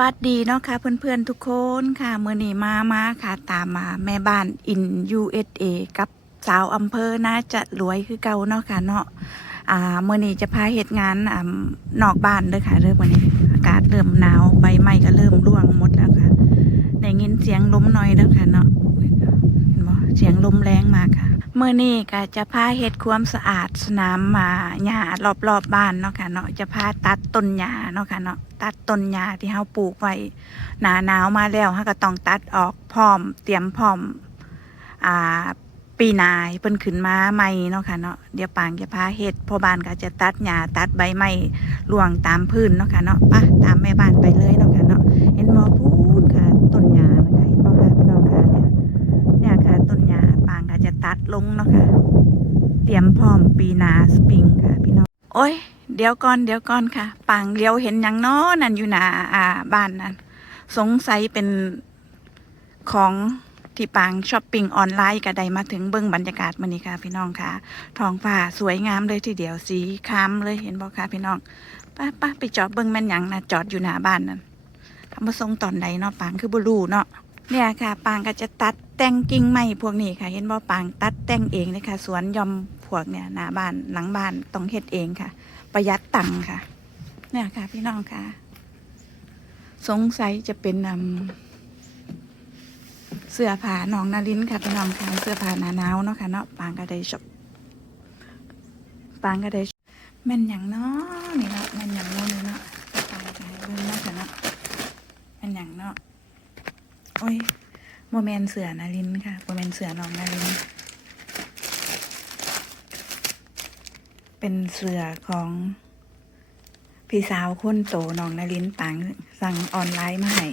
วัสดีเนาะค่ะเพื่อนๆทุกคนค่ะเมื่อนี้มามาค่ะ ตามมาแม่บ้านอิน USA กับสาวอำเภอน่าจะรวยคือเก่าเนาะค่ะเนาะอ่าเมื่อนี้จะพาเหตุงานอ่านอกบ้านเด้อค่ะเริ่มวันนี้ อากาศเริ่มหนาวใบไม้ก็เริ่มร่วงหมดแล้วค่ะได้ยินเสียงลมน่อยเด้อค่ะเนาะเห็นบ่เสียงลมแรงมากค่ะ เมื่อนี้ก็จะพาเฮ็ดความสะอาดสนามมาหญ้ารอบๆบบ้านเนาะค่ะเนาะจะพาตัดต้นหญ้าเนาะค่ะเนาะตัดต้นหญ้าที่เฮาปลูกไว้หนาหนาวมาแล้วเฮาก็ต้องตัดออกพร้อม เตรียมพร้อมอ่าปีนาให้เพิ่นขึ้นมาใหม่เนาะค่ะเนาะเดี๋ยวปางจะพาเฮ็ดพ่อบ้านก็จะตัดหญ้าตัดใบไม้ร่วงตามพื้นเนาะค่ะเนาะปะตามแม่บ้านไปเลยเนาะค่ะเนาะเห็นบ่พู ตัดลงเนาะค่ะ เตรียมพร้อมปีนาสปริงค่ะพี่น้อง โอ้ย เดี๋ยวก่อนเดี๋ยวก่อนค่ะปางเลี้ยวเห็นอย่างน้อนั่นอยู่หนาอ่าบ้านนั้นสงสัยเป็นของที่ปางช้อปปิ้งออนไลน์ก็ได้มาถึงเบิ้องบรรยากาศมันนี้ค่ะ พี่น้องค่ะท้องฟ้าสวยงามเลยทีเดียวสีครามเลยเห็นบอกค่ะพี่น้องป้าป้าไปจอดเบิ้องแม่นหยังนะจอดอยู่หน้าบ้านนั่นคำว่าทรงตอนใดเนาะปางคือบุรูเนาะ เนี่ยค่ะ ปางก็จะตัดแต่งกิ่งไม้พวกนี้ค่ะ เห็นบ่ปางตัดแต่งเองเลยค่ะ สวนยอมพวกเนี่ยหน้าบ้านหลังบ้านต้องเฮ็ดเองค่ะ ประหยัดตังค์ค่ะ เนี่ยค่ะ พี่น้องค่ะ สงสัยจะเป็นนำเสื้อผ้าน้องนารินค่ะพี่น้องค่ะเสื้อผ้าหนาหนาวเนาะค่ะเนาะปางก็ได้ชอบปางก็ได้แม่นอย่างเนาะนี่เนาะแม่นอย่างเนาะนี่เนาะปางก็ให้เบิ่งเนาะค่ะเนาะแม่นอย่างเนาะ โอ้ยโมเมนเสือนารินค่ะโมเมนเสือน้องนาริน เป็นเสือของพี่สาวคนโตน้องนารินปังสั่งออนไลน์มาให้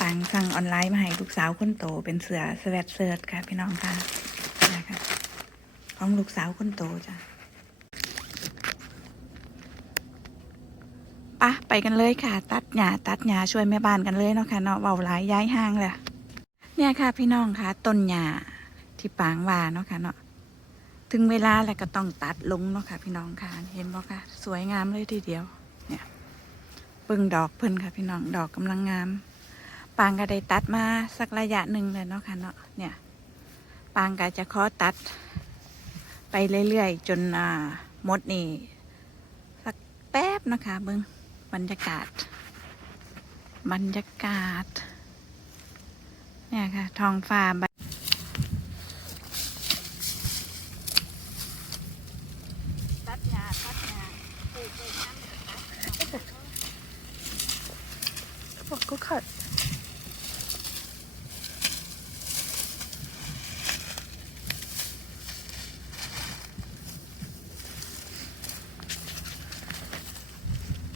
ปังสั่งออนไลน์มาให้ลูกสาวคนโต เป็นเสือสแวตเซิร์ตค่ะพี่น้องค่ะนะคะของลูกสาวคนโตจ้ะะไปกันเลยค่ะ ตัดหญ้าตัดหญ้าช่วยแม่บ้านกันเลยเนาะค่ะเนาะเบาหลายย้ายห้างเลยเนี่ยค่ะพี่น้องค่ะต้นหญ้าที่ปางว่าเนาะค่ะเนาะถึงเวลาแล้วก็ต้องตัดลงเนาะค่ะ พี่น้องค่ะ เห็นบ่ค่ะ สวยงามเลยทีเดียว เนี่ยเบิ่งดอกเพิ่นค่ะ พี่น้องดอกกำลังงาม ปางก็ได้ตัดมาสักระยะหนึ่งเลยเนาะค่ะเนาะเนี่ย ปางก็จะขอตัด ไปเรื่อยๆจนอ่าหมดนี่สักแป๊บนะคะเบิ่ง บรรยากาศ บรรยากาศ เนี่ยค่ะ ท้องฟ้า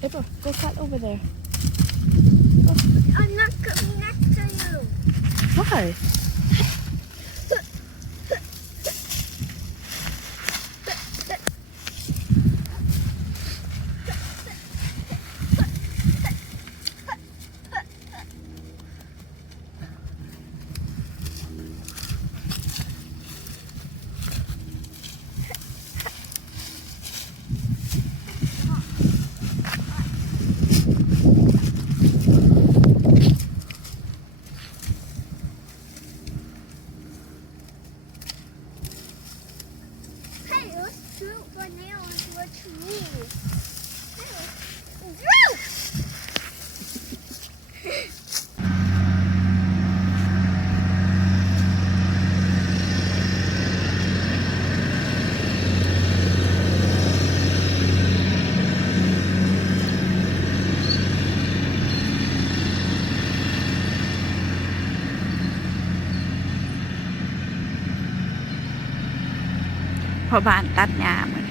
Eva, go cut over there. I'm not coming next to you. Why? Those two bananas were trees. Gross! พอบ้านตัดหญ้าหมด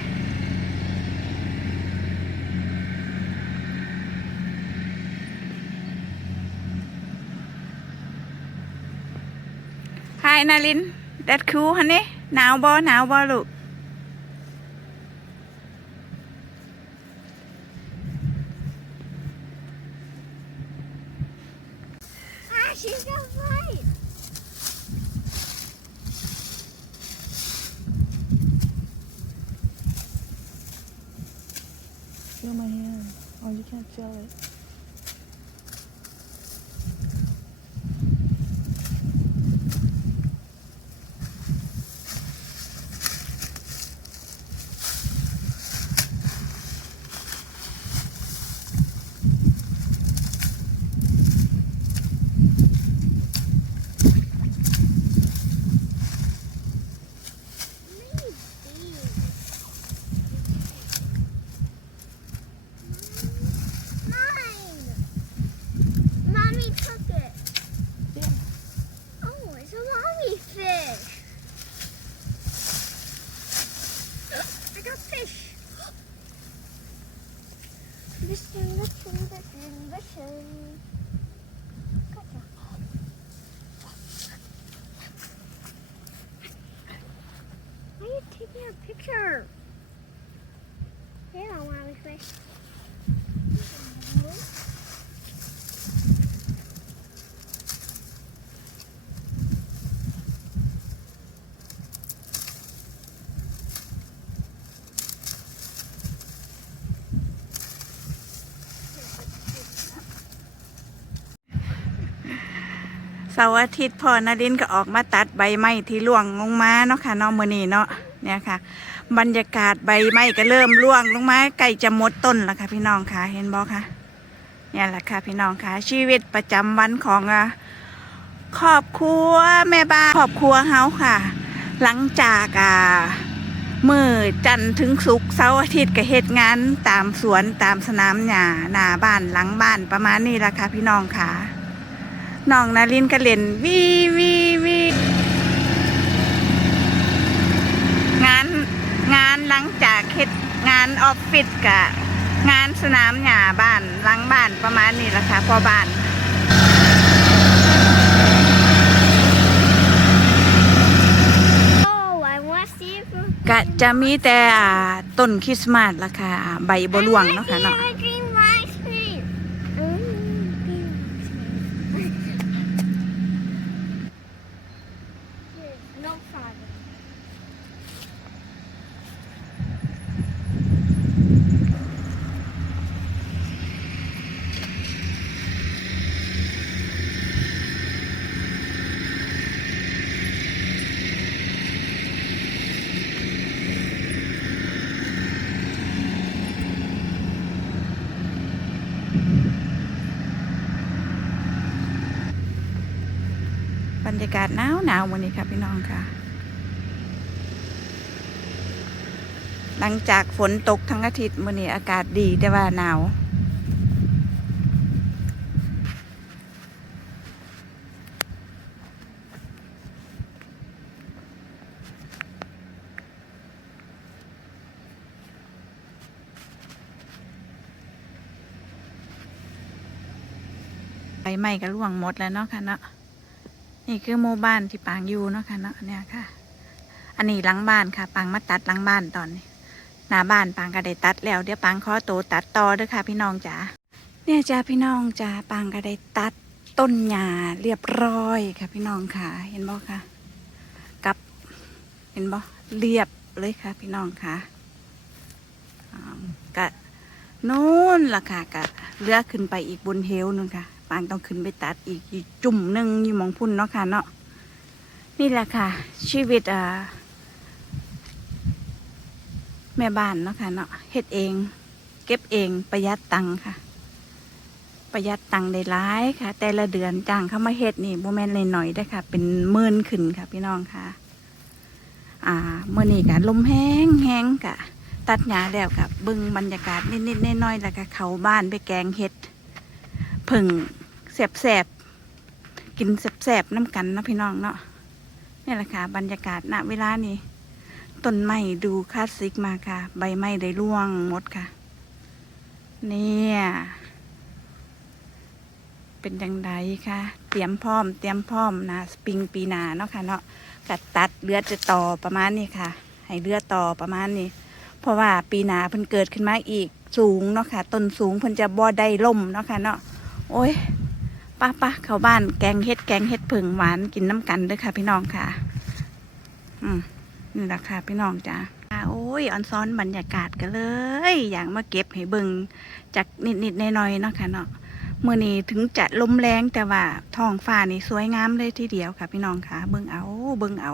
ไฮนาลินแดดคูฮันนี่หนาวบ่หนาวบ่ลูก Feel my hand. Oh, you can't feel it. เสาร์อาทิตย์พ่อนารินก็ออกมาตัดใบไม้ที่ร่วงลงมาเนาะค่ะนาะมื้อนี้เนาะเนี่ยค่ะ บรรยากาศใบไม้ก็เริ่มร่วงลงมาใกล้จะหมดต้นแล้วค่ะพี่น้องค่ะเห็นบ่คะเนี่ยแหละค่ะพี่น้องค่ะชีวิตประจำวันของครอบครัวแม่บ้านครอบครัวเฮาค่ะ หลังจากอ่ามือจันทร์ถึงศุกเสาร์อาทิตย์ก็เฮ็ดงานตามสวนตามสนามหญ้าหน้าบ้านหลังบ้านประมาณนี้ละค่ะพี่น้องค่ะ น้องนารินก็เล่นวีวีวีงานงานหลังจากเฮ็ดงานออฟฟิศกะ งานสนามหญ้าบ้านหลังบ้านประมาณนี้ละค่ะพอบ้าน Oh, I want to see if กะจะมีแต่อ่าต้นคริสต์มาสละค่ะอ่าใบบร่วงเนาะค่ะเนาะ ยากาศหนาวหนาววันนี้ค่ะพี่น้องค่ะ หลังจากฝนตกทั้งอาทิตย์มื้อนี้อากาศดีแต่ว่าหนาวใบไม้ก็ร่วงหมดแล้วเนาะค่ะเนาะ นี่คือหมู่บ้านที่ปางอยู่เนาะค่ะเนาะเนี่ยค่ะ อันนี้หลังบ้านค่ะ ปางมาตัดหลังบ้านตอนนี้หน้าบ้านปางก็ได้ตัดแล้วเดี๋ยวปางขอตัวตัดต่อเด้อค่ะ พี่น้องจ๋าเนี่ยจ้าพี่น้องจ๋าปางก็ได้ตัดต้นหญ้าเรียบร้อยค่ะ พี่น้องค่ะ เห็นบ่ค่ะ กับเห็นบ่เรียบเลยค่ะ พี่น้องค่ะกะนู่นล่ะค่ะกะเลือกขึ้นไปอีกบนเฮลนึงค่ะ ปางต้องขึ้นไปตัดอีกจุ่มหนึ่งอยู่มองพุ่นเนาะค่ะเนาะนี่แหละค่ะ ชีวิตอ่าแม่บ้านเนาะค่ะเนาะเฮ็ดเอง เก็บเองประหยัดตังค่ะ ประหยัดตังได้หลายค่ะ แต่ละเดือนจ้างเข้ามาเฮ็ดนี่โมแมนเลยหน่อยได้ค่ะ เป็นหมื่นขึ้นค่ะ พี่น้องค่ะ อ่าเมื่อนี้กะลมแห้งแห้งกะตัดหญ้าแล้วกับบึงบรรยากาศนิดๆน้อยๆแล้วก็เขาบ้านไปแกงเห็ด ผึ่งแสบๆกินแสบๆน้ำกันนาะพี่น้องเนาะนี่แหละค่ะ บรรยากาศณเวลานี้ต้นไม้ดูคลาสสิกมาค่ะ ใบไม้ได้ร่วงหมดค่ะ เนี่ย เป็นยังไงคะเตรียมพร้อม เตรียมพร้อมนะสปริงปีหนาเนาะค่ะเนาะกัดตัดเลือดจะต่อประมาณนี้ค่ะ ให้เลือดต่อประมาณนี้ เพราะว่าปีหนาเพิ่นเกิดขึ้นมาอีกสูงเนาะค่ะต้นสูงเพิ่นจะบ่ได้ล่มเนาะค่ะเนาะ โอ้ยป้าป้าเข้าบ้านแกงเฮ็ดแกงเฮ็ดผึ่งหวานกินน้ำกันด้อค่ะ พี่น้องค่ะ อืมนี่แหละค่ะ พี่น้องจ้าโอ้ยออนซ้อนบรรยากาศกันเลย อยางมาเก็บให้เบิงจากนิดๆหน่อยๆเนาะค่ะเนาะเมื่อนี้ถึงจะลมแรงแต่ว่าท้องฟ้านี่สวยงามเลยทีเดียวค่ะ พี่น้องค่ะ เบิงเอา เบิงเอา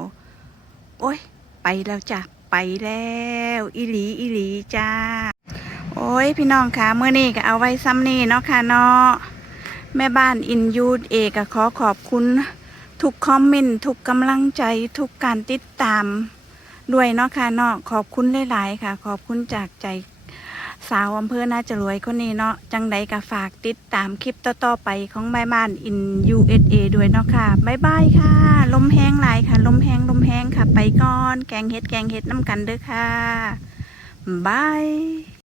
โอ้ย ไปแล้วจ้ะไปแล้วอีหลีอีหลีจ้า โอ้ยพี่น้องค่ะเมื่อนี้ก็เอาไว้ซ้ำนี่เนาะค่ะเนาะ แม่บ้านอินยูดเอกขอขอบคุณทุกคอมเมนต์ทุกกำลังใจทุกการติดตาม ด้วยเนาะค่ะเนาะขอบคุณหลายๆค่ะ ขอบคุณจากใจสาวอำเภอน่าจะรวยคนนี้เนาะจังใดก็ฝากติดตามคลิปต่อๆไปของแม่บ้านอิน USA ด้วยเนาะค่ะบ๊ายบายค่ะ ลมแห้งหลายค่ะ ลมแห้งลมแห้งค่ะ ไปก่อน แกงเห็ดแกงเห็ดน้ำกันเด้อค่ะบาย